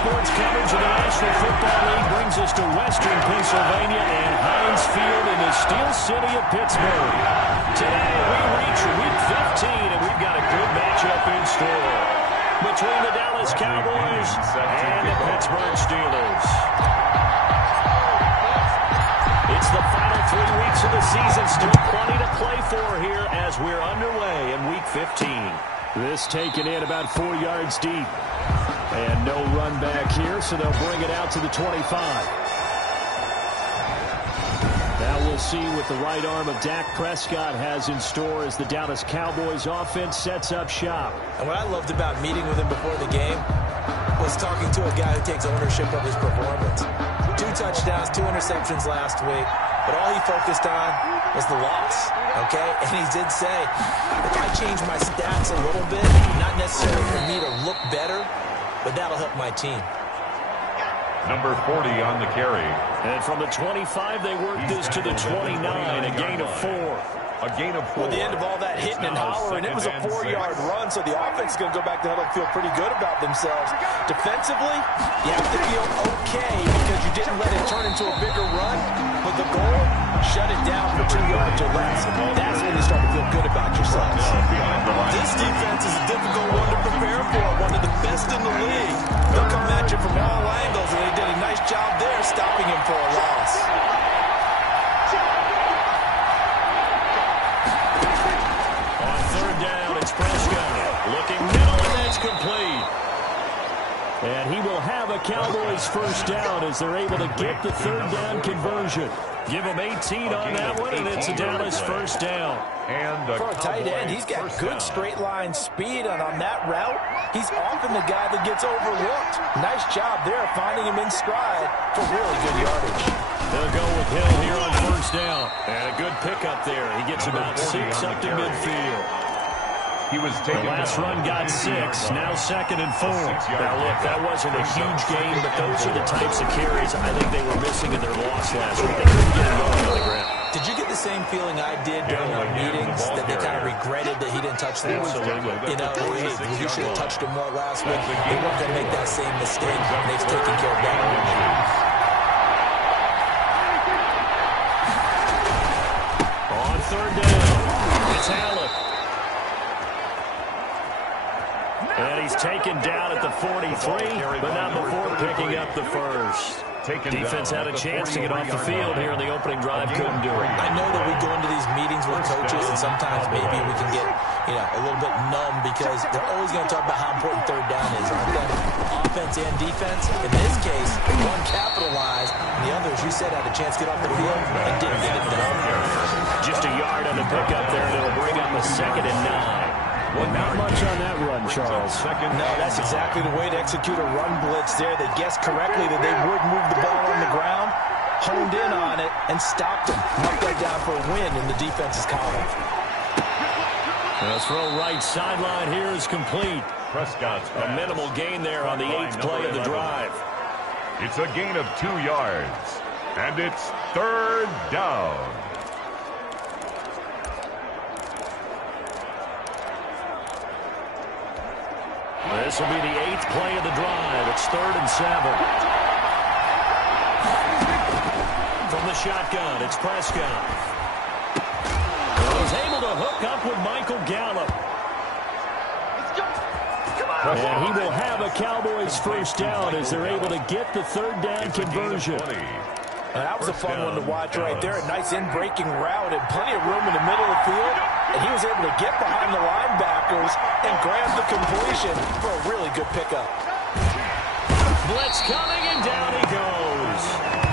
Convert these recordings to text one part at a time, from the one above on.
sports coverage of the National Football League brings us to Western Pennsylvania and Heinz Field in the Steel City of Pittsburgh. Today we reach Week 15, and we've got a good matchup in store between the Dallas Cowboys and the Pittsburgh Steelers. It's the final 3 weeks of the season. Still plenty to play for here as we're underway in Week 15. This taken in about 4 yards deep. And no run back here, so they'll bring it out to the 25. Now we'll see what the right arm of Dak Prescott has in store as the Dallas Cowboys offense sets up shop. And what I loved about meeting with him before the game was talking to a guy who takes ownership of his performance. 2 touchdowns, 2 interceptions last week, but all he focused on was the loss, okay? And he did say, if I change my stats a little bit, not necessarily for me to look better, but that'll help my team. Number 40 on the carry. And from the 25, they work this to the 29, a gain of 4. A gain of 4. With the end of all that hitting and hollering, it was a 4-yard run, so the offense is going to go back to huddle and feel pretty good about themselves. Defensively, you have to feel okay because you didn't let it turn into a bigger run, but the goal, shut it down for 2 yards or less. That's when you start to feel good about yourselves. This defense is a difficult one to prepare for, one of the best in the league. They'll come at you from all angles, and they did a nice job there stopping him for a loss. It's Prescott looking middle, and that's complete. And he will have a Cowboys first down as they're able to get the third down conversion. Give him 18 on that one, and it's a Dallas first down. And for a tight end, he's got good straight line speed, and on that route, he's often the guy that gets overlooked. Nice job there finding him in stride for really good yardage. They'll go with Hill here on first down. And a good pickup there. He gets about 6 up to midfield. He was taken the last run got 6, now 2nd and 4. Now, look, that wasn't a huge gain, but those are the types of carries I think they were missing in their loss last week. They couldn't get it going on the ground. Did you get the same feeling I did during our meetings that they kind of regretted that he didn't touch the ball? You know, he should have touched him more last week. They weren't going to make that same mistake, and they've taken care of that. On third down, it's Allen. And he's taken down at the 43, but not before picking up the first. Defense had a chance to get off the field here in the opening drive, couldn't do it. I know that we go into these meetings with coaches, and sometimes maybe we can get, a little bit numb because they're always going to talk about how important third down is, aren't they? Offense and defense. In this case, one capitalized, and the others, you said, had a chance to get off the field and didn't get it done. Just a yard on the pickup there, and it'll bring up a 2nd and 9. Well, not much on that run, Charles. No, that's exactly the way to execute a run blitz there. They guessed correctly that they would move the ball on the ground, honed in on it, and stopped them. Knocked that down for a win in the defense's column. The throw right sideline here is complete. Prescott's a minimal gain there on the 8th play of the drive. It's a gain of 2 yards, and it's third down. This will be the 8th play of the drive. It's 3rd and 7. From the shotgun, it's Prescott. He's able to hook up with Michael Gallup. And he will have a Cowboys first down as they're able to get the third down conversion. And that was a fun one to watch right there. A nice in-breaking route and plenty of room in the middle of the field. And he was able to get behind the linebackers and grab the completion for a really good pickup. Blitz coming, and down he goes.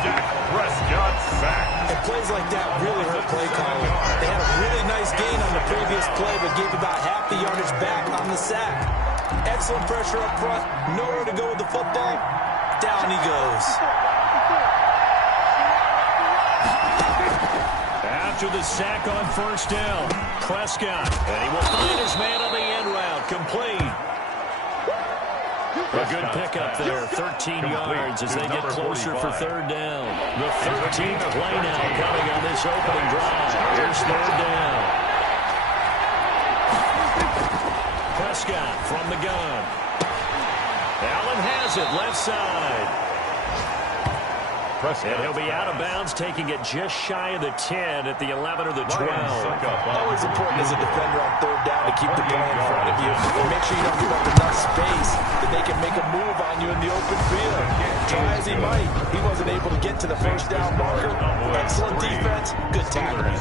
Dak Prescott sacked. And plays like that really hurt play calling. They had a really nice gain on the previous play, but gave about half the yardage back on the sack. Excellent pressure up front. Nowhere to go with the football. Down he goes. After the sack on first down, Prescott, and he will find his man on the end route, complete. A good pickup there, 13 yards as they get closer for third down. The 13th play now coming on this opening drive. Here's third down. Prescott from the gun. Allen has it, left side. And he'll be out of bounds, taking it just shy of the 10 at the 11 or the 12. Always important as a defender on third down to keep the play in front of you and make sure you don't give up enough space that they can make a move on you in the open field. Try as he might, he wasn't able to get to the first down marker. Excellent defense, good tackling.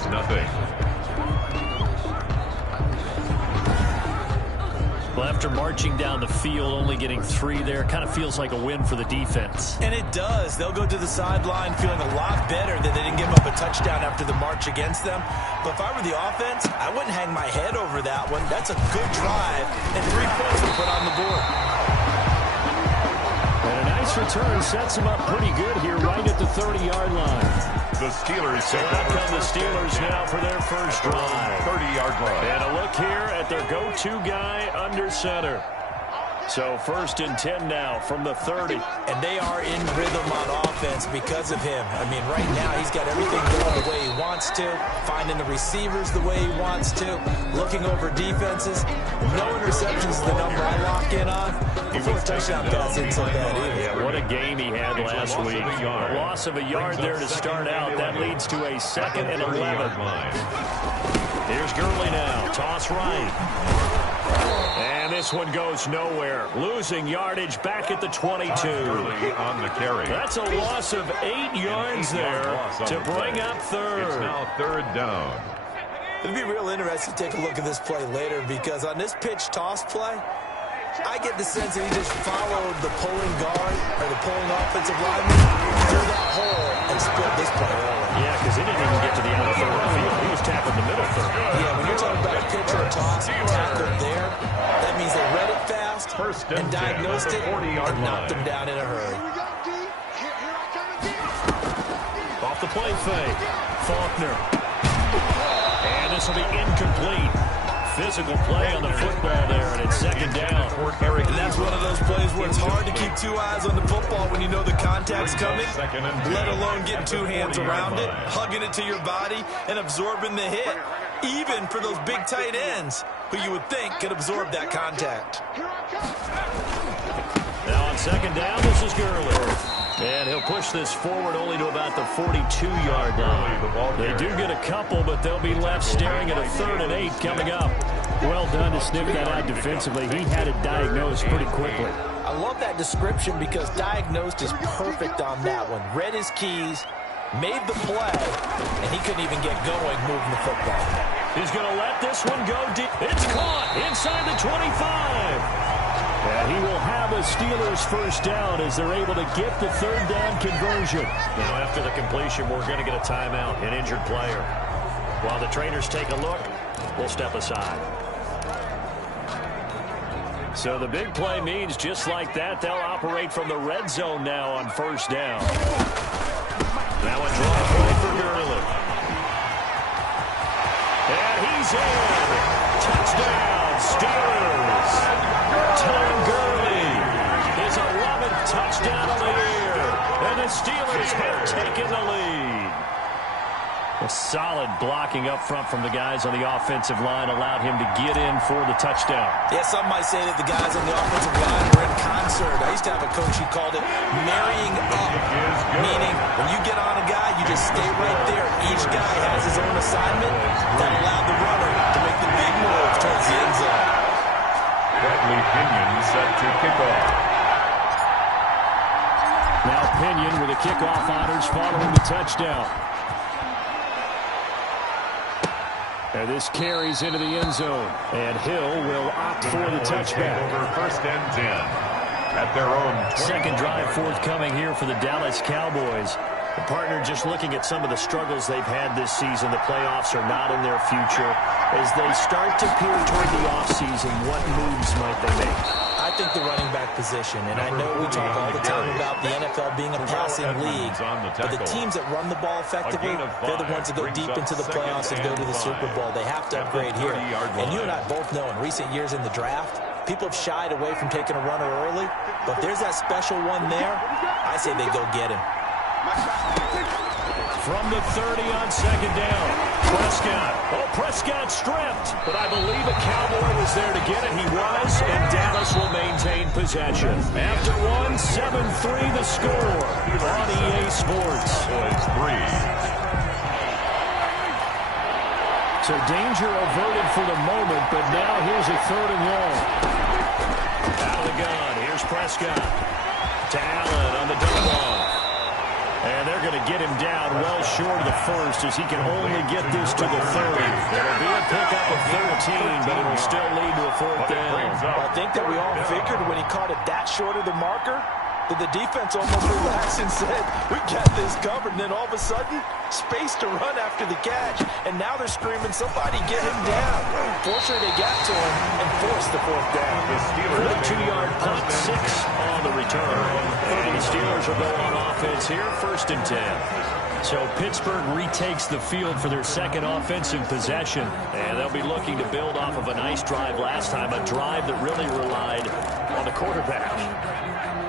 Well, after marching down the field, only getting 3 there, kind of feels like a win for the defense. And it does. They'll go to the sideline feeling a lot better that they didn't give up a touchdown after the march against them. But if I were the offense, I wouldn't hang my head over that one. That's a good drive, and 3 points were put on the board. And a nice return sets them up pretty good here right at the 30-yard line. The Steelers so out come the Steelers now for their first drive. 30-yard line. And a look here at their go-to guy under center. So 1st and 10 now from the 30. And they are in rhythm on offense because of him. I mean, right now he's got everything going the way he wants to, finding the receivers the way he wants to, looking over defenses. No interceptions is the number I lock in on. The 4th touchdown pass isn't so bad either. Yeah, what a game he had last week. A loss of a yard there to start out. That leads to a 2nd and 11. Here's Gurley now. Toss right. And this one goes nowhere. Losing yardage back at the 22. On the carry. That's a loss of 8 yards there to bring up 3rd. It's now 3rd down. It'd be real interesting to take a look at this play later because on this pitch toss play, I get the sense that he just followed the pulling guard or the pulling offensive lineman through that hole and split this play early. Yeah, because he didn't even get to the end of the 3rd field. He was tackled in the middle 3rd. Yeah, when you're talking about a pitch or a toss tackled there, that means they read it fast and diagnosed it and knocked him down in a hurry. Off the play fake. Faulkner. And this will be incomplete. Physical play on the football there, and it's 2nd down. And that's one of those plays where it's hard to keep 2 eyes on the football when you know the contact's coming, let alone getting 2 hands around it, hugging it to your body, and absorbing the hit, even for those big tight ends who you would think could absorb that contact. Now on 2nd down, this is Gurley. And he'll push this forward only to about the 42-yard line. They do get a couple, but they'll be left staring at a 3rd and 8 coming up. Well done to sniff that out defensively. He had it diagnosed pretty quickly. I love that description because diagnosed is perfect on that one. Read his keys, made the play, and he couldn't even get going moving the football. He's going to let this one go deep. It's caught inside the 25. And he will have a Steelers first down as they're able to get the 3rd down conversion. Now after the completion, we're going to get a timeout, an injured player. While the trainers take a look, we'll step aside. So the big play means just like that, they'll operate from the red zone now on 1st down. Now a draw play for Gurley. And he's in. Touchdown, Steelers. Tom Gurley, his 11th touchdown of the year, and the Steelers have taken the lead. A solid blocking up front from the guys on the offensive line allowed him to get in for the touchdown. Yeah, some might say that the guys on the offensive line were in concert. I used to have a coach who called it marrying up, meaning when you get on a guy, you just stay right there. Each guy has his own assignment that allowed the runner to make the big move towards the end zone. Bradley Pinion set to kick off. Now Pinion with the kickoff honors following the touchdown. And this carries into the end zone. And Hill will opt for the touchback. Over 1st and 10 at their own 2nd drive forthcoming here for the Dallas Cowboys. The partner just looking at some of the struggles they've had this season. The playoffs are not in their future. As they start to peer toward the offseason, what moves might they make? I think the running back position, and I know we talk all the time about the NFL being a passing league, but the teams that run the ball effectively, they're the ones that go deep into the playoffs and go to the Super Bowl. They have to upgrade here. And you and I both know in recent years in the draft, people have shied away from taking a runner early, but there's that special one there. I say they go get him. From the 30 on second down. Prescott. Oh, Prescott stripped. But I believe a Cowboy was there to get it. He was, and Dallas will maintain possession. After one, 7-3 the score on EA Sports. So danger averted for the moment, but now here's a 3rd and long. Out of the gun. Here's Prescott. To Allen on the double ball. And they're going to get him down well short of the first as he can only get this to the 30. It'll be a pickup of 13, but it'll still lead to a 4th down. I think that we all figured when he caught it that short of the marker that the defense almost relaxed and said, we got this covered. And then all of a sudden, space to run after the catch. And now they're screaming, somebody get him down. Fortunately, they got to him and forced the 4th down. The 2-yard punt, 6 on the return. And the Steelers will go on offense here, 1st and 10. So Pittsburgh retakes the field for their second offensive possession. And they'll be looking to build off of a nice drive last time, a drive that really relied on the quarterback.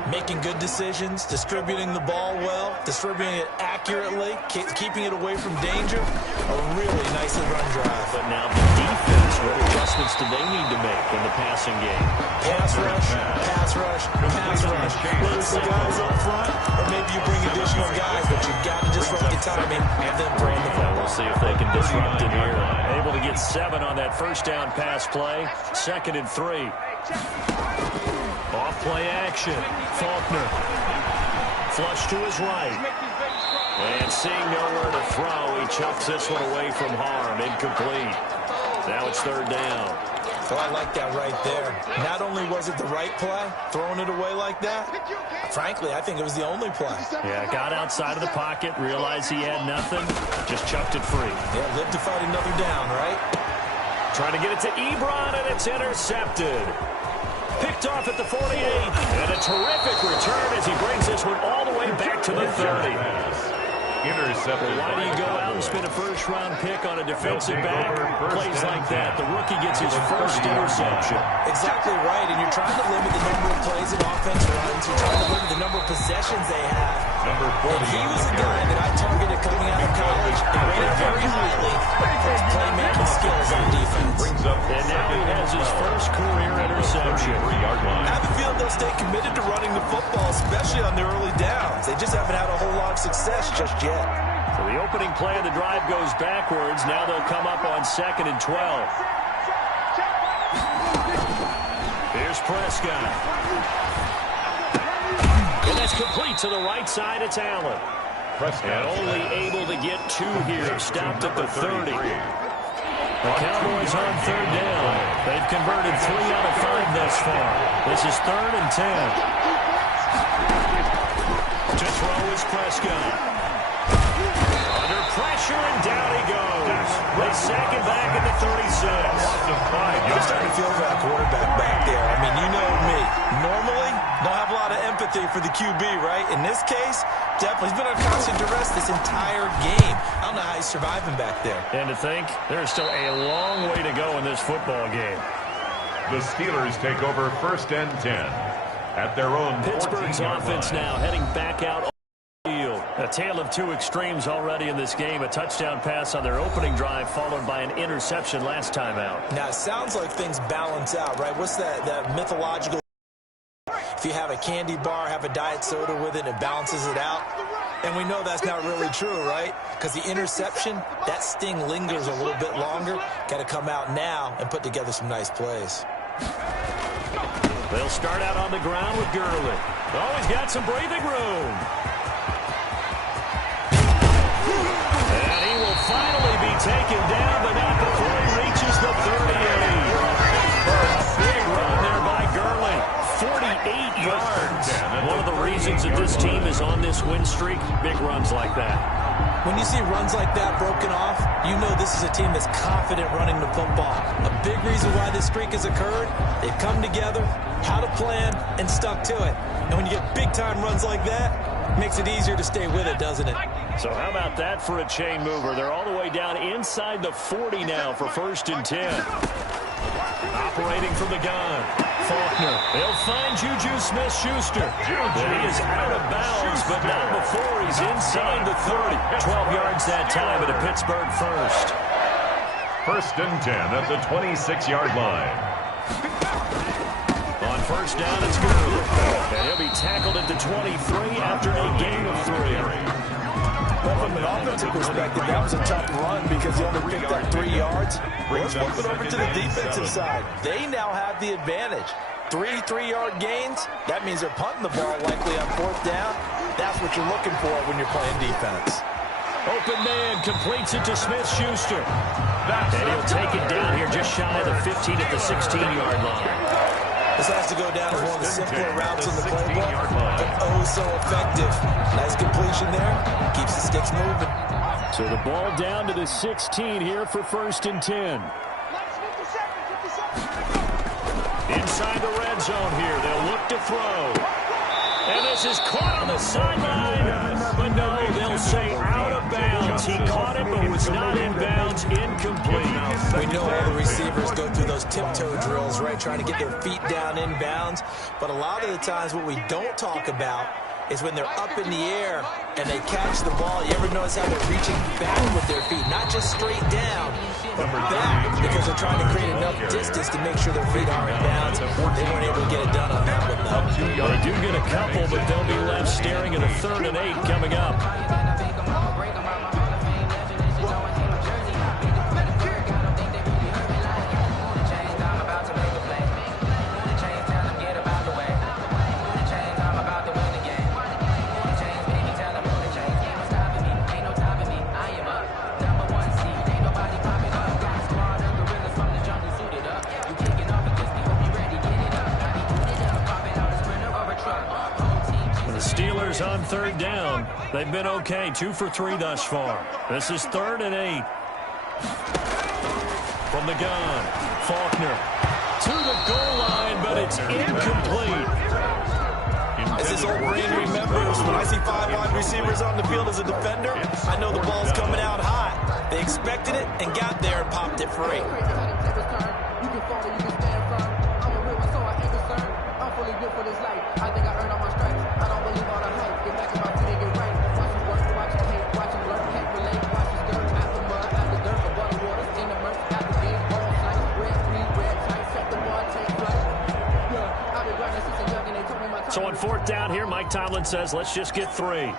Making good decisions, distributing the ball well, distributing it accurately, keeping it away from danger. A really nicely run drive. But now the defense, what adjustments do they need to make in the passing game? Pass rush, pass rush, pass rush. Lose the guys up front, or maybe you bring additional guys, but you got to disrupt the timing and then throw the ball. We'll see if they can disrupt it here. Able to get 7 on that 1st down pass play. 2nd and 3. Off play action. Faulkner. Flush to his right. And seeing nowhere to throw, he chucks this one away from harm. Incomplete. Now it's 3rd down. Well, I like that right there. Not only was it the right play, throwing it away like that, frankly, I think it was the only play. Yeah, got outside of the pocket, realized he had nothing, just chucked it free. Yeah, lived to fight another down, right? Trying to get it to Ebron, and it's intercepted. Picked off at the 48, and a terrific return as he brings this one all the way back to the 30. Intercepted. Why do you go out and spend a 1st-round pick on a defensive back? Plays like that. The rookie gets his 1st interception. Exactly right, and you're trying to limit the number of plays and offense runs. You're trying to limit the number of possessions they have. Number 40. And he was a guy that I targeted coming out of college and rated very highly for his playmaking skills on defense. And now he has his 1st career interception. I have a feeling they'll stay committed to running the football, especially on the early downs. They just haven't had a whole lot of success just yet. So the opening play of the drive goes backwards. Now they'll come up on 2nd and 12. Here's Prescott. And that's complete to the right side. It's Allen. And only able to get 2 here. Stopped at the 30. The Cowboys on 3rd down. They've converted 3 out of 5 thus far. This is 3rd and 10. To throw is Prescott. Under pressure, and down he goes. They sack him back at the 36. I'm starting to feel for that quarterback back there. I mean, you know me. Normally, don't have a lot of empathy for the QB, right? In this case, definitely. He's been on constant duress this entire game. I don't know how he's surviving back there. And to think, there's still a long way to go in this football game. The Steelers take over 1st and 10 at their own Pittsburgh's 14-yard offense line. now heading back out on the field. A tale of 2 extremes already in this game. A touchdown pass on their opening drive followed by an interception last time out. Now, it sounds like things balance out, right? What's that mythological? If you have a candy bar, have a diet soda with it, it balances it out. And we know that's not really true, right? Because the interception, that sting lingers a little bit longer. Got to come out now and put together some nice plays. They'll start out on the ground with Gurley. Oh, he's got some breathing room. And he will finally be taken down, but not before he reaches the 38. Big run there by Gurley. 48 yards. One of the reasons that this team is on this win streak, big runs like that. When you see runs like that broken off, you know this is a team that's confident running the football. A big reason why this streak has occurred, they've come together, had a plan, and stuck to it. And when you get big-time runs like that, it makes it easier to stay with it, doesn't it? So how about that for a chain mover? They're all the way down inside the 40 now for 1st and 10. Operating from the gun. Faulkner. He'll find Juju Smith-Schuster. And he is out of bounds, but not before he's inside the 30. 12 yards that time at a Pittsburgh first. 1st and 10 at the 26-yard line. On first down, it's good. And he'll be tackled at the 23 after a gain of 3. But from an offensive perspective, that was a tough run because he only picked up 3 yards. Let's flip it over to the defensive side. They now have the advantage. 3 3-yard gains, that means they're punting the ball likely on 4th down. That's what you're looking for when you're playing defense. Open man completes it to Smith-Schuster. And he'll take it down here just shy of the 15 at the 16-yard line. This has to go down as one of the simpler routes in the playbook, but oh so effective. Nice completion there. Keeps the sticks moving. So the ball down to the 16 here for 1st and 10. Inside the red zone here. They'll look to throw. And this is caught on the sideline. But no, they'll say out of bounds. He caught it, but was not in bounds. Incomplete. We know all the receivers go through those tiptoe drills, right, trying to get their feet down in bounds. But a lot of the times what we don't talk about is when they're up in the air and they catch the ball. You ever notice how they're reaching back with their feet? Not just straight down, but back, because they're trying to create enough distance to make sure their feet are in bounds. They weren't able to get it done on that one, though. They do get a couple, but they'll be left staring at a 3rd and 8 coming up. On 3rd down, they've been okay. 2 for 3 thus far. This is 3rd and 8. From the gun, Faulkner to the goal line, but it's incomplete. As this old brain remembers, when I see 5 wide receivers on the field as a defender, I know the ball's coming out high. They expected it and got there and popped it free. So on 4th down here, Mike Tomlin says, let's just get 3. And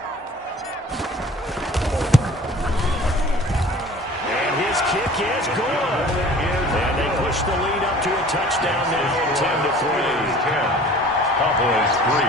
his kick is good. And they push the lead up to a touchdown now, 10-3. Cowboys 3.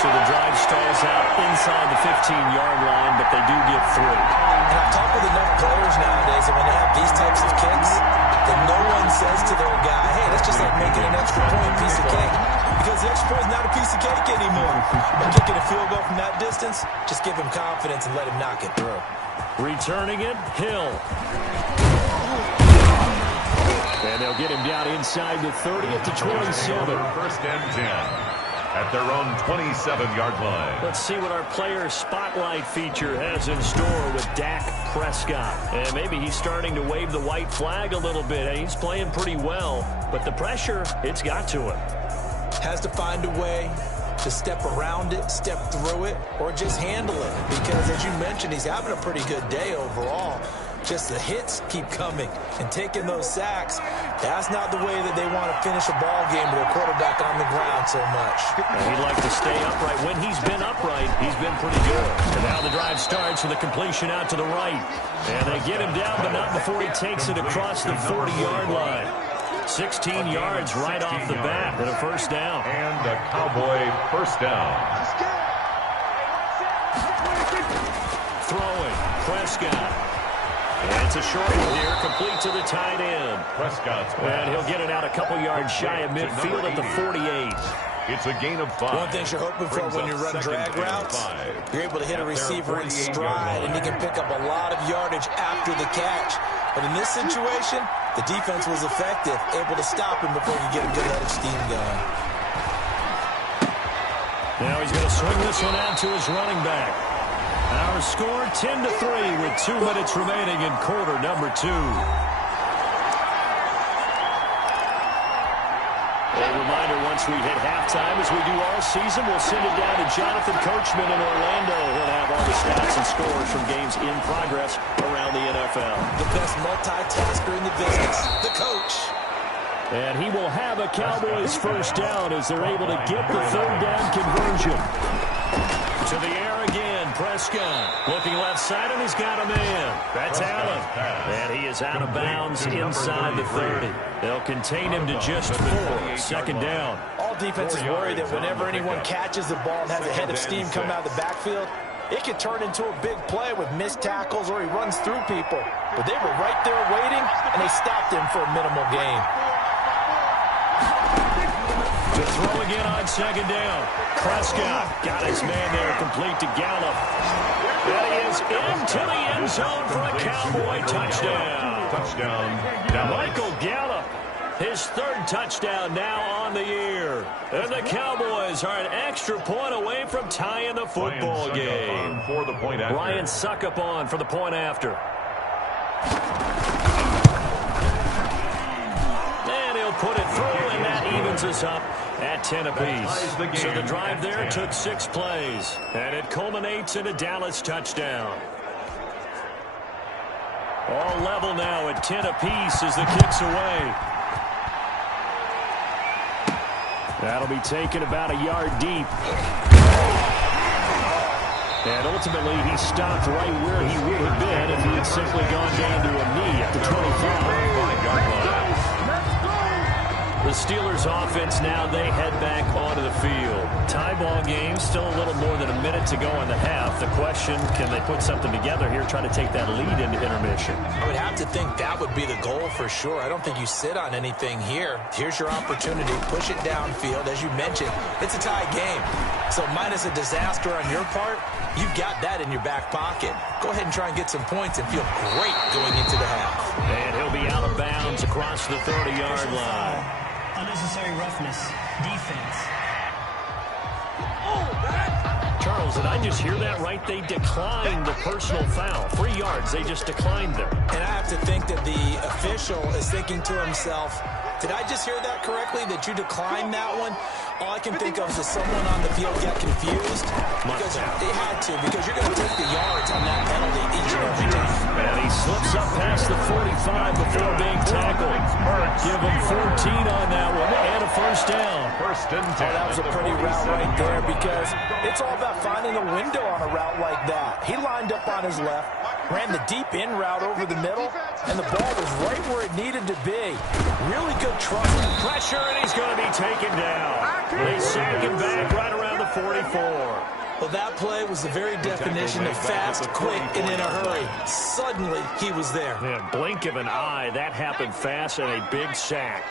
So the drive stalls out inside the 15-yard line, but they do get 3. And I've talked with enough players nowadays that when they have these types of kicks, that no one says to their guy, hey, that's just like making an extra point piece of cake. Because the extra point is not a piece of cake anymore. But kicking a field goal from that distance, just give him confidence and let him knock it through. Returning it, Hill. And they'll get him down inside the 30 at the 27. 1st and 10. At their own 27-yard line. Let's see what our player spotlight feature has in store with Dak Prescott. And maybe he's starting to wave the white flag a little bit. He's playing pretty well, but the pressure, it's got to him. Has to find a way to step around it, step through it, or just handle it. Because as you mentioned, he's having a pretty good day overall. Just the hits keep coming and taking those sacks. That's not the way that they want to finish a ball game with a quarterback on the ground so much. And he'd like to stay upright. When he's been upright, he's been pretty good. And now the drive starts with a completion out to the right. And they get him down, but not before he takes it across the 40-yard line. 16 yards right off the bat and a 1st down. And a Cowboy 1st down. Throwing, Prescott. And it's a short one here, complete to the tight end. Prescott's and he'll get it out a couple yards shy of midfield at the 48. It's a gain of 5. One thing you're hoping for when you run drag routes, you're able to hit a receiver in stride, and he can pick up a lot of yardage after the catch. But in this situation, the defense was effective, able to stop him before he get a good head of steam going. Now he's going to swing this one out to his running back. Our score 10-3 with 2 minutes remaining in quarter number 2. once we hit halftime, as we do all season, we'll send it down to Jonathan Coachman in Orlando. He'll have all the stats and scores from games in progress around the NFL. The best multitasker in the business, the coach. And he will have a Cowboys first down as they're able to get the third down conversion. To the air again, Prescott. Looking left side, and he's got a man. That's Allen. And he is out of bounds inside the 30. They'll contain him to just 4. Second down. All defenses worry that whenever anyone catches the ball and has a head of steam come out of the backfield, it can turn into a big play with missed tackles or he runs through people. But they were right there waiting, and they stopped him for a minimal gain. To throw again on second down. Prescott got his man there, complete to Gallup. And he is into the end zone for a Cowboy touchdown. Touchdown, Michael Gallup, his third touchdown now on the year. And the Cowboys are an extra point away from tying the football game. For the point after. Ryan Suckup on for the point after. And he'll put it through, and that evens us up at 10 apiece. So the drive there took 6 plays, and it culminates in a Dallas touchdown. All level now at 10 apiece as the kick's away. That'll be taken about a yard deep. And ultimately, he stopped right where he would have been if he had simply gone down to a knee at the 25-yard line. The Steelers offense now, they head back onto the field. Tie ball game, still a little more than a minute to go in the half. The question, can they put something together here, try to take that lead into intermission? I would have to think that would be the goal for sure. I don't think you sit on anything here. Here's your opportunity. Push it downfield. As you mentioned, it's a tie game. So minus a disaster on your part, you've got that in your back pocket. Go ahead and try and get some points and feel great going into the half. And he'll be out of bounds across the 30-yard line. Unnecessary roughness. Defense. Charles, did I just hear that right? They declined the personal foul. 3 yards, they just declined them. And I have to think that the official is thinking to himself, did I just hear that correctly, that you declined that one? All I can think of is that someone on the field got confused. Because they had to, because you're going to take the yards on that penalty each and every time. And he slips up past the 45 before being tackled. Give him 14 on that one and a first down. First and 10. That was a pretty route right there because it's all about finding a window on a route like that. He lined up on his left, ran the deep in route over the middle, and the ball was right where it needed to be. Really good trust. Pressure, and he's going to be taken down. They sack him back right around the 44. Well, that play was the very definition of fast, quick, and in a hurry. Suddenly, he was there. Yeah, blink of an eye, that happened fast and a big sack.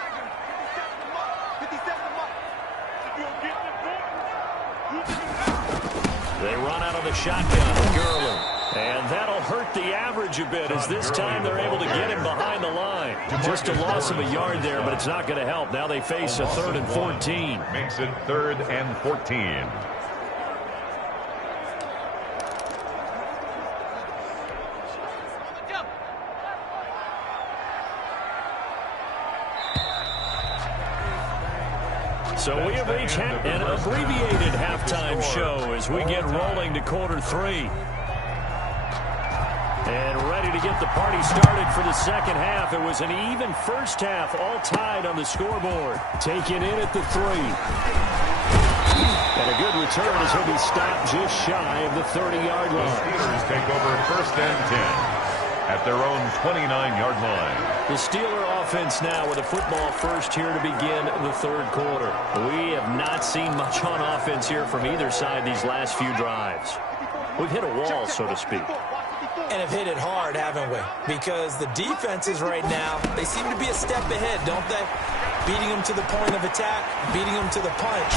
They run out of the shotgun with Gurley. And that'll hurt the average a bit as this time they're able to get him behind the line. Just a loss of a yard there, but it's not going to help. Now they face a 3rd and 14. Makes it 3rd and 14. So we have reached an abbreviated halftime show as we get rolling to quarter 3. And ready to get the party started for the second half. It was an even first half, all tied on the scoreboard. Taken in at the 3. And a good return as he'll be stopped just shy of the 30-yard line. The Steelers take over 1st and 10 at their own 29-yard line. The Steeler offense now with a football first here to begin the 3rd quarter. We have not seen much on offense here from either side these last few drives. We've hit a wall, so to speak. And have hit it hard, haven't we? Because the defenses right now, they seem to be a step ahead, don't they? Beating them to the point of attack, beating them to the punch.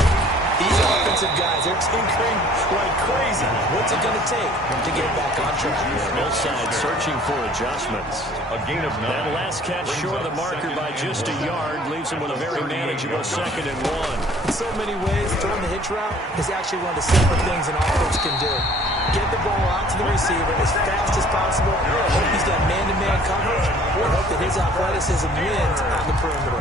These offensive guys, they're tinkering like crazy. What's it going to take to get back on track? Both sides searching for adjustments. A gain of 9. That last catch short of the marker by just a yard leaves him with a very manageable 2nd and 1. In so many ways, throwing the hitch route is actually one of the simple things an offense can do. Get the ball out to the receiver as fast as possible. Hope he's got man-to-man coverage, or hope that his athleticism wins on the perimeter.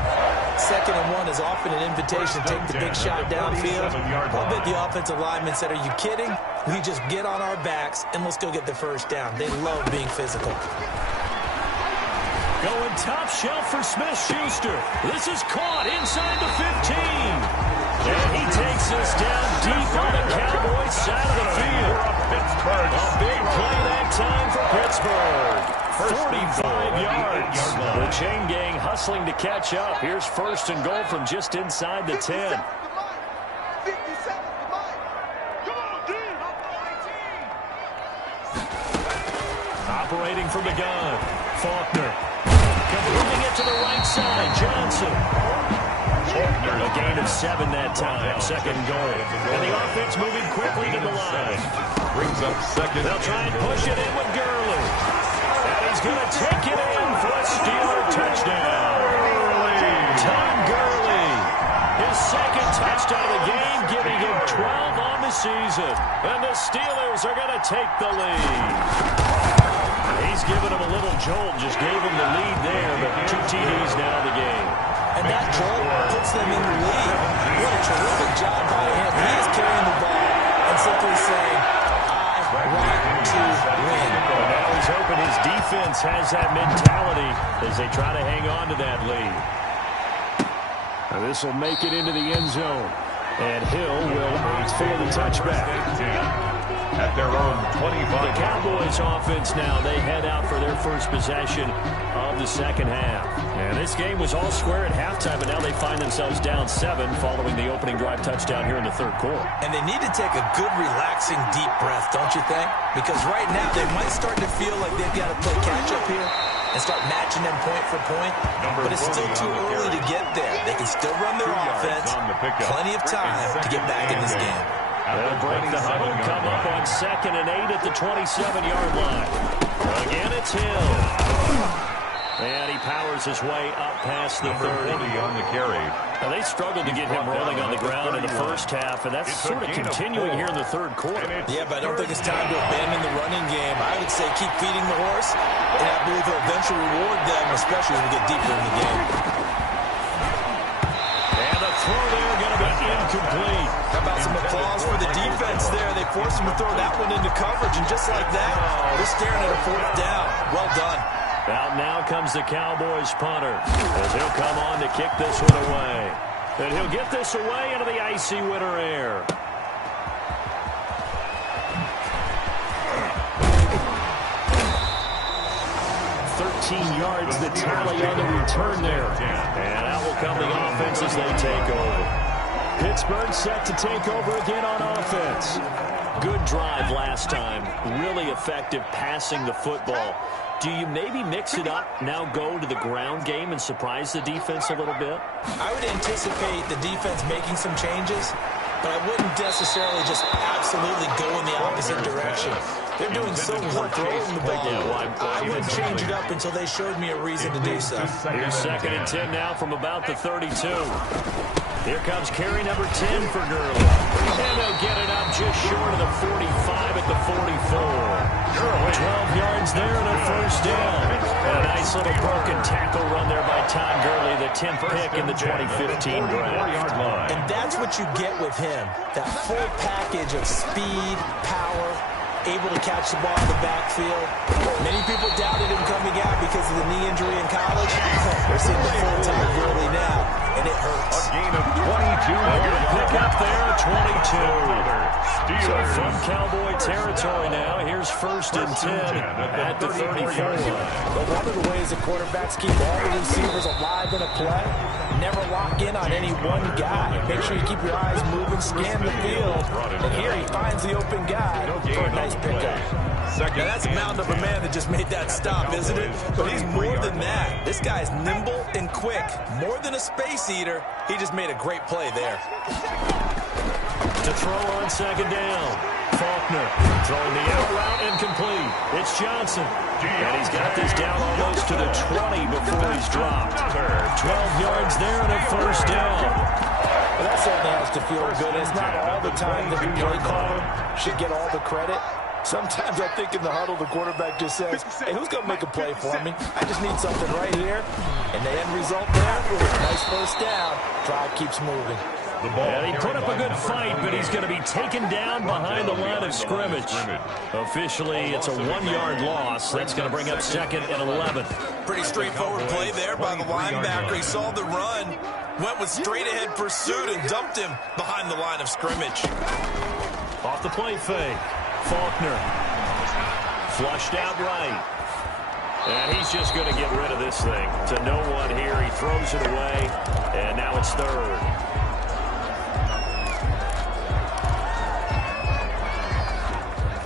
2nd and 1 is often an invitation to take the big shot downfield. I'll bet the offensive lineman said, are you kidding? We just get on our backs and let's go get the first down. They love being physical. Going top shelf for Smith-Schuster. This is caught inside the 15. And he takes us down deep on the Cowboys side of the field. A big play that time for Pittsburgh. 45 yards. The chain gang hustling to catch up. Here's 1st and goal from just inside the 10. Operating from the gun. Faulkner. Completing it to the right side. Johnson. A gain of 7 that time. 2nd goal. And the offense moving quickly to the line. Brings up 2nd. They'll try and push it in with Gurley. And he's going to take it in for a Steeler touchdown. Todd Gurley. His 2nd touchdown of the game, giving him 12 on the season. And the Steelers are going to take the lead. He's given him a little jolt, just gave him the lead there, but 2 TDs now in the game. And that jolt puts them in the lead. What a terrific job by him. He is carrying the ball and simply saying, I want to win. But now he's hoping his defense has that mentality as they try to hang on to that lead. Now this will make it into the end zone. And Hill will opt for the touchback. At their own 25. The Cowboys offense now, they head out for their first possession of the 2nd half. And this game was all square at halftime, but now they find themselves down 7 following the opening drive touchdown here in the 3rd quarter. And they need to take a good, relaxing, deep breath, don't you think? Because right now they might start to feel like they've got to play catch-up here and start matching them point for point. But it's still too early to get there. They can still run their offense. Plenty of time to get back in this game. They'll break the huddle, come up on 2nd and 8 at the 27-yard line. Again, it's Hill. And he powers his way up past the 30. On the carry. Now, they struggled to get him rolling on the ground in the 1st half, and that's sort of continuing here in the 3rd quarter. Yeah, but I don't think it's time to abandon the running game. I would say keep feeding the horse, and I believe he'll eventually reward them, especially as we get deeper in the game. And the throw there going to be incomplete. How about some applause for the defense there? They forced him to throw that one into coverage, and just like that, they're staring at a 4th down. Well done. Out now comes the Cowboys punter as he'll come on to kick this one away. And he'll get this away into the icy winter air. Yards the tally on the return there. And out will come the offense as they take over. Pittsburgh set to take over again on offense. Good drive last time. Really effective passing the football. Do you maybe mix it up, now go to the ground game and surprise the defense a little bit? I would anticipate the defense making some changes, but I wouldn't necessarily just absolutely go in the opposite direction. They're doing so well throwing the ball. I wouldn't change it up until they showed me a reason to do so. Here's 2nd and 10 now from about the 32. Here comes carry number 10 for Gurley. And they'll get it up just short of the 45 at the 44. 12 yards there and a 1st down. And a nice little broken tackle run there by Todd Gurley, the 10th pick in the 2015 draft. And that's what you get with him. That full package of speed, power, able to catch the ball in the backfield. Many people doubted him coming out because of the knee injury in college. They're seeing the full-time Gurley now, and it hurts. A gain of 22. A good pick up there at 22. So from Cowboy territory now, here's 1st and 10 at the 34. But one of the ways the quarterbacks keep all the receivers alive in a play, never lock in on any one guy. Make sure you keep your eyes moving, scan the field. And here he finds the open guy for a nice pickup. Now that's a mountain of a man that just made that stop, isn't it? But he's more than that. This guy's nimble and quick. More than a space eater, he just made a great play there. To throw on 2nd down. Faulkner throwing the out route incomplete. It's Johnson. And he's got this down almost to the 20 before he's dropped. 12 yards there and a 1st down. Well, that certainly has to feel good. It's not all the time that the play caller should get all the credit. Sometimes I think in the huddle, the quarterback just says, hey, who's going to make a play for me? I just need something right here. And the end result there, nice first down. Drive keeps moving. And he put up a good fight, but he's going to be taken down behind the line of scrimmage. Officially, it's a 1-yard loss. That's going to bring up 2nd and 11. Pretty straightforward play there by the linebacker. He saw the run, went with straight-ahead pursuit, and dumped him behind the line of scrimmage. Off the play fake. Faulkner. Flushed out right. And he's just going to get rid of this thing. To no one here. He throws it away. And now it's 3rd.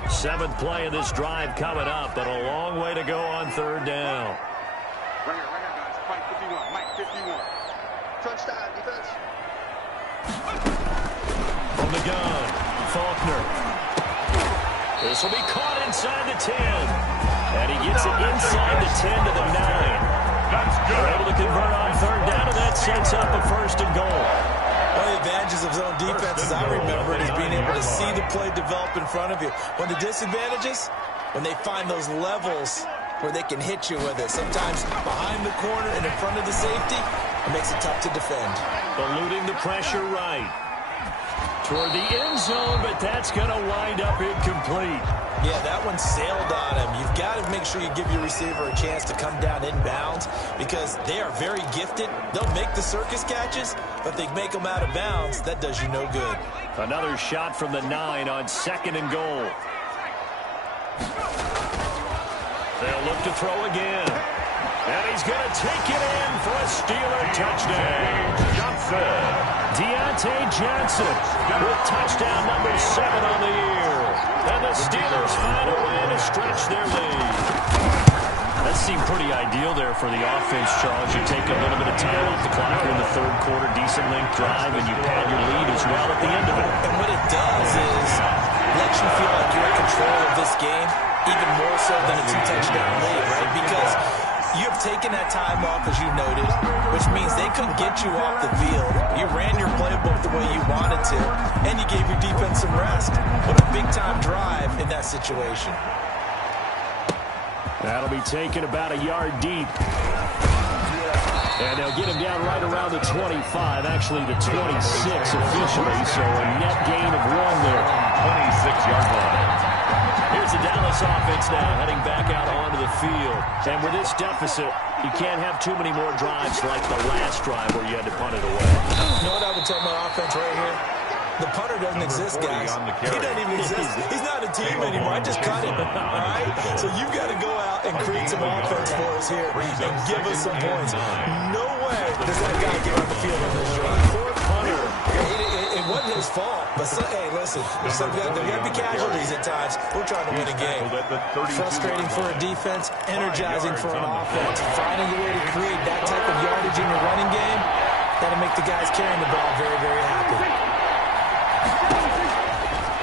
Seventh play of this drive coming up, but a long way to go on 3rd down. Right here, guys. Mike 51. Mike 51. Touchdown, defense. From the gun, Faulkner. This will be caught inside the 10. And he gets it inside the 10 to the 9. That's good. They're able to convert on 3rd down, and that sets up a 1st and goal. One of the advantages of zone defense, as I remember it, is being able to see the play develop in front of you. One of the disadvantages, when they find those levels where they can hit you with it. Sometimes behind the corner and in front of the safety, it makes it tough to defend. Eluding the pressure right. Toward the end zone, but that's going to wind up incomplete. Yeah, that one sailed on him. You've got to make sure you give your receiver a chance to come down inbounds because they are very gifted. They'll make the circus catches, but if they make them out of bounds, that does you no good. Another shot from the 9 on 2nd and goal. They'll look to throw again. And he's going to take it in for a Steeler touchdown. Deontay Johnson with touchdown number 7 on the year. And the Steelers find a way to stretch their lead. That seemed pretty ideal there for the offense, Charles. You take a little bit of time off the clock here in the 3rd quarter, decent length drive, and you pad your lead as well at the end of it. And what it does is let you feel like you're in control of this game, even more so than a 2-touchdown lead, right? Because you have taken that time off, as you noted, which means they couldn't get you off the field. You ran your playbook the way you wanted to, and you gave your defense some rest. What a big-time drive in that situation. That'll be taken about a yard deep. And they'll get him down right around the 25, actually the 26 officially, so a net gain of 1 there. 26-yard line. Here's the Dallas offense now heading back out onto the field. And with this deficit, you can't have too many more drives like the last drive where you had to punt it away. You know what I would tell my offense right here? The punter doesn't exist, guys. He doesn't even exist. He's not a team anymore. I just cut him, all right? So you've got to go out and create some offense for us here and give us some points. No way does that guy get on the field on this drive. Poor punter. It wasn't his fault. But, hey, listen, there's got to be casualties at times. We're trying to win a game. Frustrating for a defense, energizing for an offense. Finding a way to create that type of yardage in your running game, that'll make the guys carrying the ball very, very happy.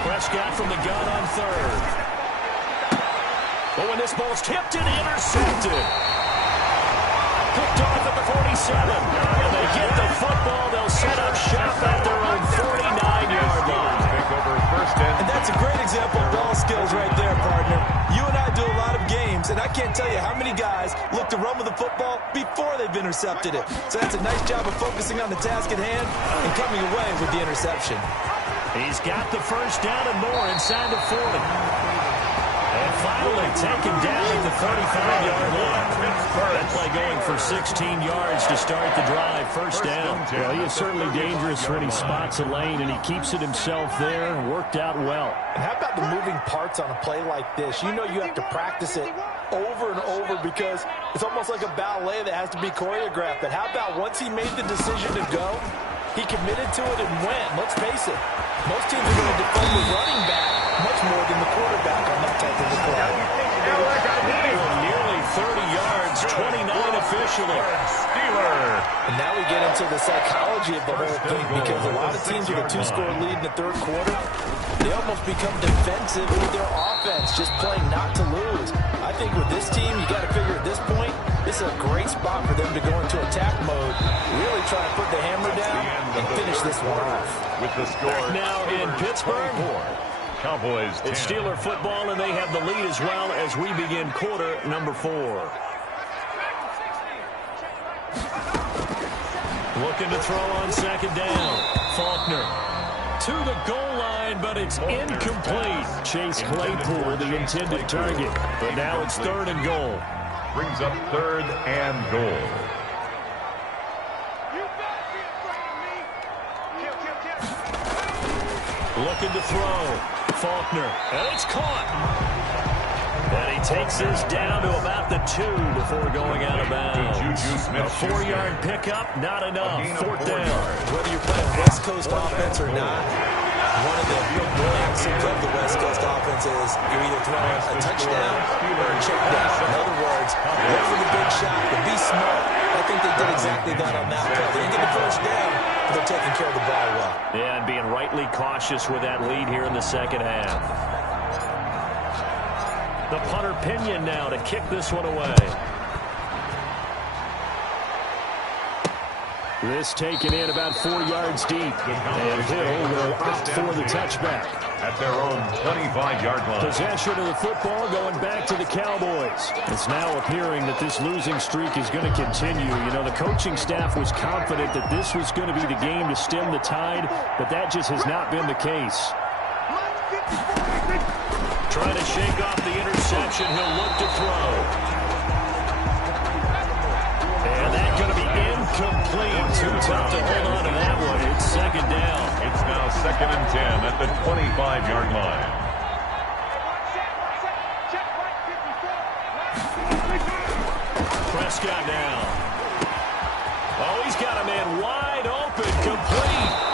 Prescott from the gun on 3rd. Oh, and this ball's tipped and intercepted. Picked off at the 47. And they get the football. They'll set up shop at their own 49-yard line. And that's a great example of ball skills right there, partner. You and I do a lot of games, and I can't tell you how many guys look to run with the football before they've intercepted it. So that's a nice job of focusing on the task at hand and coming away with the interception. He's got the first down and more inside the 40. And finally taken down at the 35-yard line. That play going for 16 yards to start the drive. First down. Well, he is certainly dangerous when he spots a lane, and he keeps it himself there. Worked out well. And how about the moving parts on a play like this? You know you have to practice it over and over because it's almost like a ballet that has to be choreographed. But how about once he made the decision to go, he committed to it and went. Let's face it. Most teams are going to defend the running back much more than the quarterback on that type of a play. Nearly 30 yards, 29 officially. And now we get into the psychology of the whole thing because a lot of teams with a 2-score lead in the 3rd quarter, they almost become defensive with their offense, just playing not to lose. I think with this team, you got to figure at this point, this is a great spot for them to go into attack mode, really try to put the hammer down and finish this one off. With the score now in Pittsburgh, Cowboys 10. It's Steeler football, and they have the lead as well as we begin quarter number 4. Looking to throw on second down. Faulkner to the goal line, but it's incomplete. Chase Claypool, the intended target. But now it's 3rd and goal. Brings up 3rd and goal. Looking to throw. Faulkner, and it's caught. And he takes this down to about the 2 before going out of bounds. A 4-yard pickup, not enough. 4th down. Whether you're playing West Coast offense or not, one of the maxims of the West Coast offense is you're either throwing a touchdown or a check down. In other words, look for the big shot, but be smart. I think they did exactly that on that play. They didn't get the first down, but they're taking care of the ball well. Yeah, and being rightly cautious with that lead here in the second half. The punter Pinion now to kick this one away. This taken in about 4 yards deep. And Hill will opt for the touchback. At their own 25-yard line. Possession of the football going back to the Cowboys. It's now appearing that this losing streak is going to continue. You know, the coaching staff was confident that this was going to be the game to stem the tide, but that just has not been the case. Trying to shake off the interception. He'll look to throw. And that's going to be incomplete. Too tough to hold on to that one. It's 2nd down. It's now 2nd and 10 at the 25-yard line. Prescott now. Oh, he's got a man wide open, complete.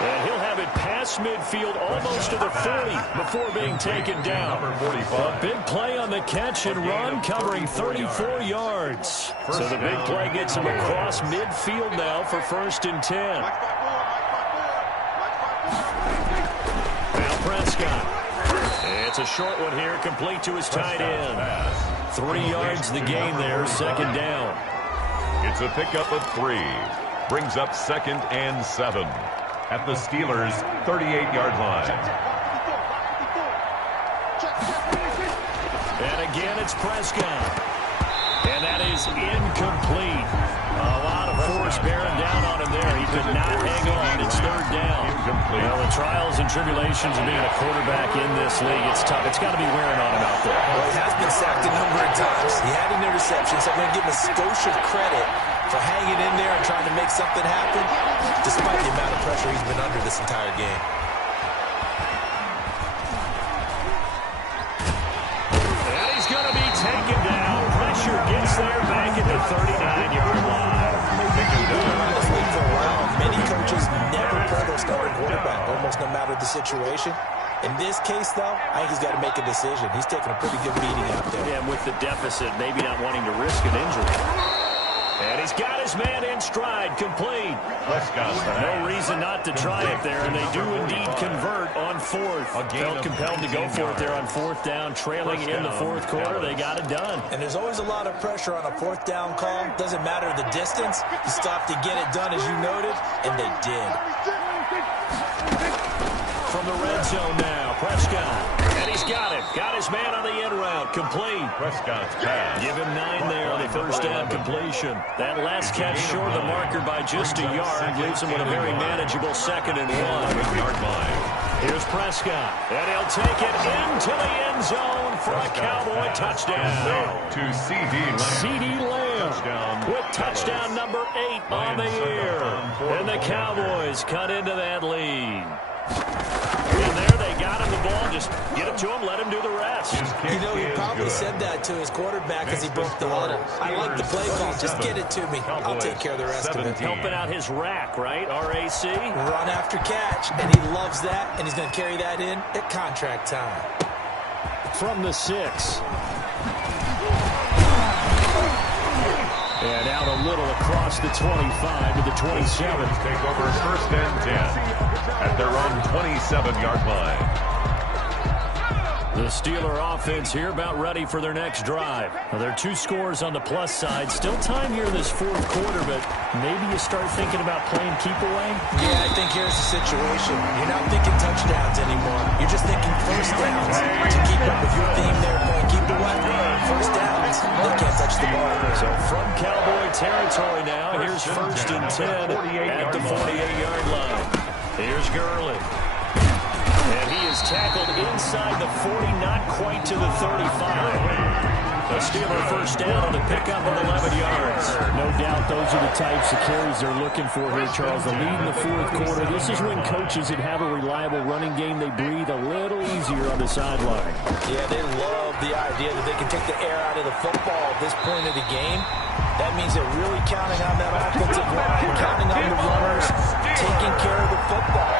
And he'll have it past midfield almost to the 40 before being taken down. Number 45. A big play on the catch and run covering 34 yards. So the big play gets him across midfield now for 1st and 10. Now Prescott. It's a short one here, complete to his tight end. 3 yards the gain there, 2nd down. It's a pickup of 3. Brings up 2nd and 7 at the Steelers' 38-yard line. And again, it's Prescott. And that is incomplete. A lot of force bearing down on him there. He could not hang on. It's 3rd down. Incomplete. Well, the trials and tribulations of being a quarterback in this league, it's tough. It's got to be wearing on him out there. Well, he has been sacked a number of times. He had an interception, so I'm going to give him a skosh of credit for hanging in there and trying to make something happen, despite the amount of pressure he's been under this entire game. And he's going to be taken down. Pressure gets there back at the 39-yard line. Around this league for a while, many coaches never play their starting quarterback, almost no matter the situation. In this case, though, I think he's got to make a decision. He's taking a pretty good beating out there. Yeah, with the deficit, maybe not wanting to risk an injury. And he's got his man in stride, complete. No reason not to try it there, and they do indeed convert on 4th. Felt compelled to go for it there on 4th down, trailing in the 4th quarter. They got it done. And there's always a lot of pressure on a 4th down call. Doesn't matter the distance. You stop to get it done, as you noted, and they did. From the red zone now, Prescott. And he's got it. Got his man on the end route. Complete. Prescott's pass. Give him 9 there on the 1st down completion. That last catch short of the marker by just a yard leaves him with a very manageable 2nd and 1. Yard line. Here's Prescott. And he'll take it into the end zone for a Cowboy touchdown. To C.D. Lamb. With touchdown number 8 on the year. And the Cowboys cut into that lead. And there they got him the ball. Just get it to him, let him do the rest. You know, he probably said that to his quarterback as he broke the huddle. I like the play call. Just get it to me. I'll take care of the rest of it. Helping out his rack, right? R-A-C? Run after catch, and he loves that, and he's going to carry that in at contract time. From the 6. And out a little across the 25 to the 27. Take over 1st and 10 at their own 27-yard line. The Steeler offense here about ready for their next drive. Now, there are 2 scores on the plus side. Still time here in this 4th quarter, but maybe you start thinking about playing keep away? Yeah, I think here's the situation. You're not thinking touchdowns anymore. You're just thinking first downs. To keep up with your theme there, playing keep away. First downs, they can't touch the ball. So from Cowboy territory now, here's 1st and 10 at the 48-yard line. Here's Gurley. And he is tackled inside the 40, not quite to the 35. A Steeler first down on the pickup of 11 yards. No doubt those are the types of carries they're looking for here, Charles. The lead in the 4th quarter. This is when coaches that have a reliable running game, they breathe a little easier on the sideline. Yeah, they love the idea that they can take the air out of the football at this point of the game. That means they're really counting on that offensive line, counting on the runners, taking care of the football.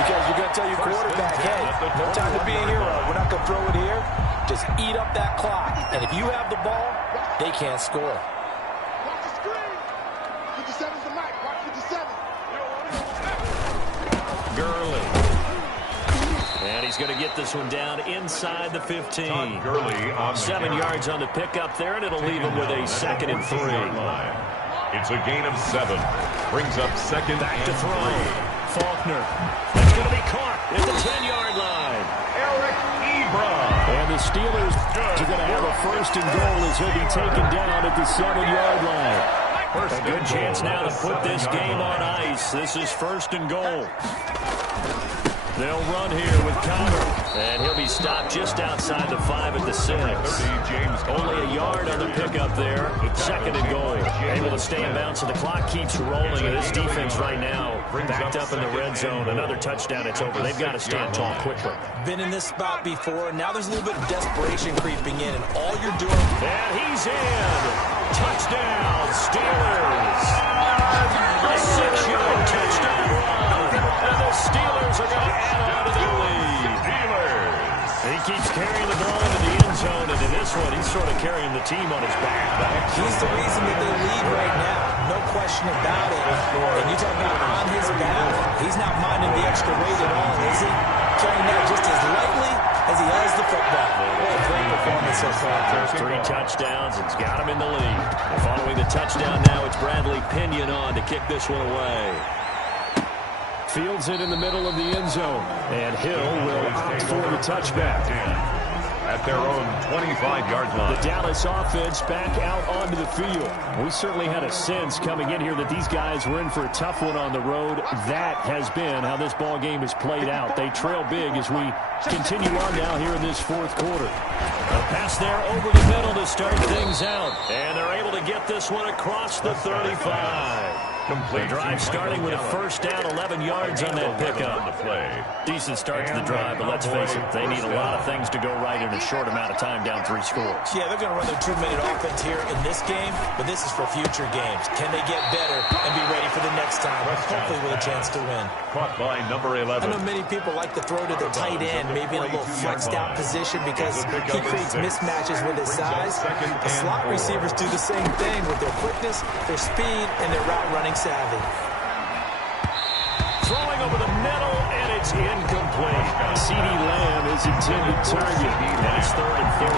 Because you're going to tell your quarterback, hey, no time to be a hero. We're not going to throw it here. Just eat up that clock. And if you have the ball, they can't score. Watch the screen. 57's the mic. Watch 57. Gurley. And he's going to get this one down inside the 15. Gurley on 7 yards on the pickup there, and it'll leave him with a 2nd and 3. It's a gain of 7. Brings up 2nd Back to and throw. 3. Faulkner. It's going to be caught at the 10-yard line. Eric Ebron. And the Steelers are going to have a 1st and goal as he'll be taken down at the 7-yard line. A good chance now to put this game on ice. This is 1st and goal. They'll run here with Connor. And he'll be stopped just outside the 5 at the 6. Only a yard on the pickup there. 2nd and goal. Able to stay in bounds, and the clock keeps rolling. And this defense right now backed up in the red zone. Another touchdown, it's over. They've got to stand tall quickly. Been in this spot before. Now there's a little bit of desperation creeping in. And all you're doing... And he's in. Touchdown, Steelers. A 6-yard touchdown run. And the Steelers are going to add on to their lead. He keeps carrying the ball into the end zone, and in this one, he's sort of carrying the team on his back. He's the reason that they lead right now. No question about it. And you talk about on his back. He's not minding the extra weight at all, is he? Carrying that just as lightly as he has the football. What a great performance so far. There's 3 touchdowns. It's got him in the lead. And following the touchdown now, it's Bradley Pinion on to kick this one away. Fields it in the middle of the end zone. And Hill will opt for the touchback. At their own 25-yard line. The Dallas offense back out onto the field. We certainly had a sense coming in here that these guys were in for a tough one on the road. That has been how this ball game has played out. They trail big as we continue on now here in this 4th quarter. A pass there over the middle to start things out. And they're able to get this one across the 35. The drive starting with a 1st down, 11 yards on that pickup. Decent start to the drive, but let's face it, they need a lot of things to go right in a short amount of time, down 3 scores. Yeah, they're going to run their 2-minute offense here in this game, but this is for future games. Can they get better and be ready for the next time, hopefully with a chance to win? Caught by number 11. I know many people like to throw to the tight end, maybe in a little flexed out position because he creates mismatches with his size. The slot receivers do the same thing with their quickness, their speed, and their route running savvy. Throwing over the middle, and it's incomplete. CeeDee Lamb is intended target. And it's 3rd and 4.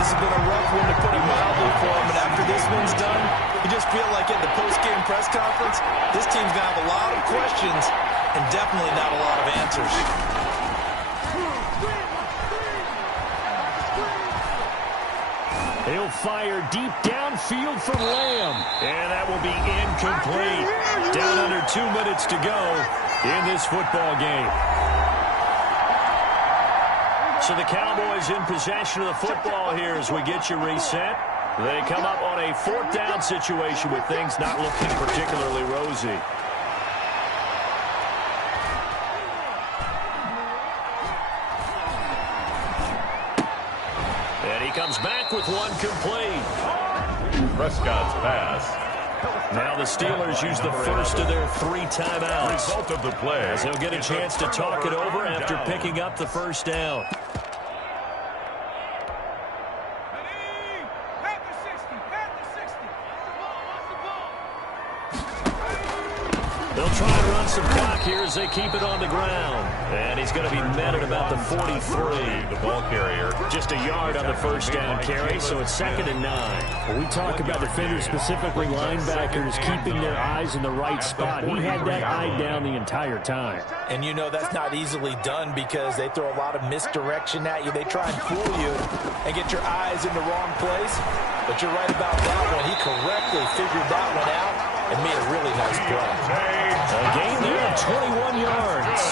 This has been a rough one, to put it mildly, for him, but after this one's done, you just feel like at the post-game press conference, this team's going to have a lot of questions and definitely not a lot of answers. He'll fire deep downfield from Lamb. And that will be incomplete. Down under 2 minutes to go in this football game. So the Cowboys in possession of the football here as we get you reset. They come up on a 4th down situation with things not looking particularly rosy. And he comes back with one complete. Prescott's pass. Now the Steelers use the first of their 3 timeouts. Result of the play. As they'll get a chance to talk it over after picking up the 1st down. They'll try and run some clock here as they keep it on the ground. And he's going to be met at about the 43. The ball carrier. Just a yard on the first down carry, so it's 2nd and 9. When we talk about defenders, specifically linebackers, keeping their eyes in the right spot. He had that eye down the entire time. And you know that's not easily done because they throw a lot of misdirection at you. They try and fool you and get your eyes in the wrong place. But you're right about that one. He correctly figured that one out and made a really nice play. A gain there of 21 yards.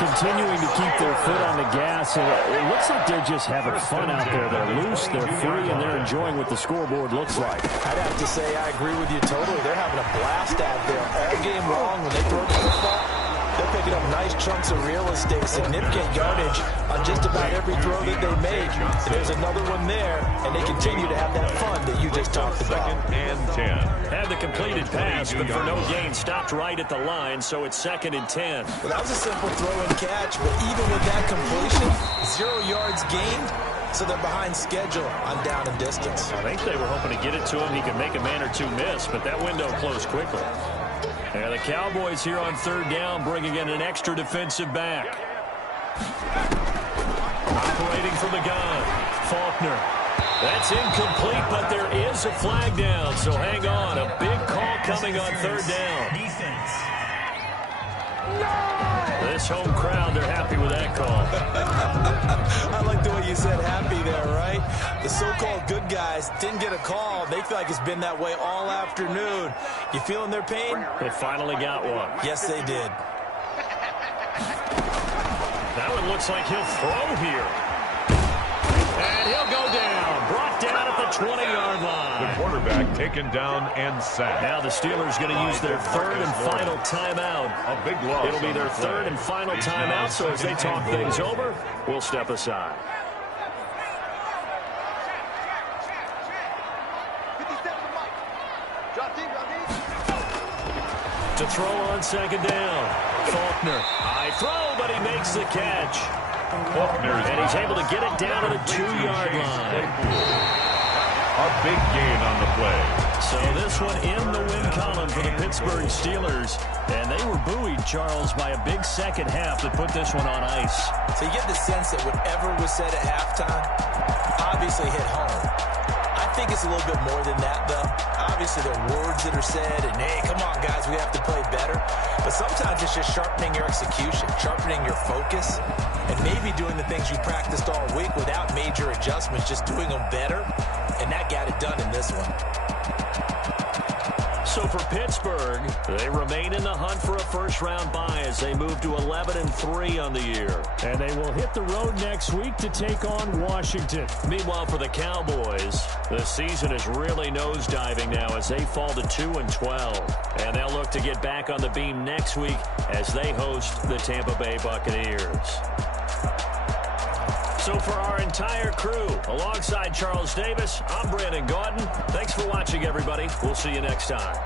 Continuing to keep their foot on the gas. And it looks like they're just having fun out there. They're loose, they're free, and they're enjoying what the scoreboard looks like. I'd have to say I agree with you totally. They're having a blast out there all game long when they throw the football. They're picking up nice chunks of real estate, significant yardage on just about every throw that they make. And there's another one there, and they continue to have that fun that you just talked about. 2nd and 10. Had the completed pass, but for no gain, stopped right at the line, so it's 2nd and 10. Well, that was a simple throw and catch, but even with that completion, 0 yards gained, so they're behind schedule on down and distance. I think they were hoping to get it to him. He could make a man or two miss, but that window closed quickly. And the Cowboys here on 3rd down, bringing in an extra defensive back. Operating from the gun, Faulkner. That's incomplete, but there is a flag down, so hang on. A big call coming on 3rd down. Defense. This home crowd, they're happy with that call. I like the way you said happy there, right? The so-called good guys didn't get a call. They feel like it's been that way all afternoon. You feeling their pain? They finally got one. Yes, they did. That one looks like he'll throw here. And he'll go down. Brought down at the 20-yard line. The quarterback taken down and sacked. Now the Steelers going to use their 3rd and final timeout. A big loss. It'll be their 3rd and final timeout, so as they talk things over, we'll step aside. To throw on 2nd down. Faulkner. High throw, but he makes the catch. And he's able to get it down to the 2-yard line. A big gain on the play. So this one in the win column for the Pittsburgh Steelers. And they were buoyed, Charles, by a big 2nd half that put this one on ice. So you get the sense that whatever was said at halftime obviously hit home. I think it's a little bit more than that, though. Obviously, there are words that are said, and, hey, come on, guys, we have to play better. But sometimes it's just sharpening your execution, sharpening your focus, and maybe doing the things you practiced all week without major adjustments, just doing them better, and that got it done in this one. So for Pittsburgh, they remain in the hunt for a first-round bye as they move to 11-3 on the year. And they will hit the road next week to take on Washington. Meanwhile, for the Cowboys, the season is really nosediving now as they fall to 2-12. And they'll look to get back on the beam next week as they host the Tampa Bay Buccaneers. So for our entire crew, alongside Charles Davis, I'm Brandon Gaudin. Thanks for watching, everybody. We'll see you next time.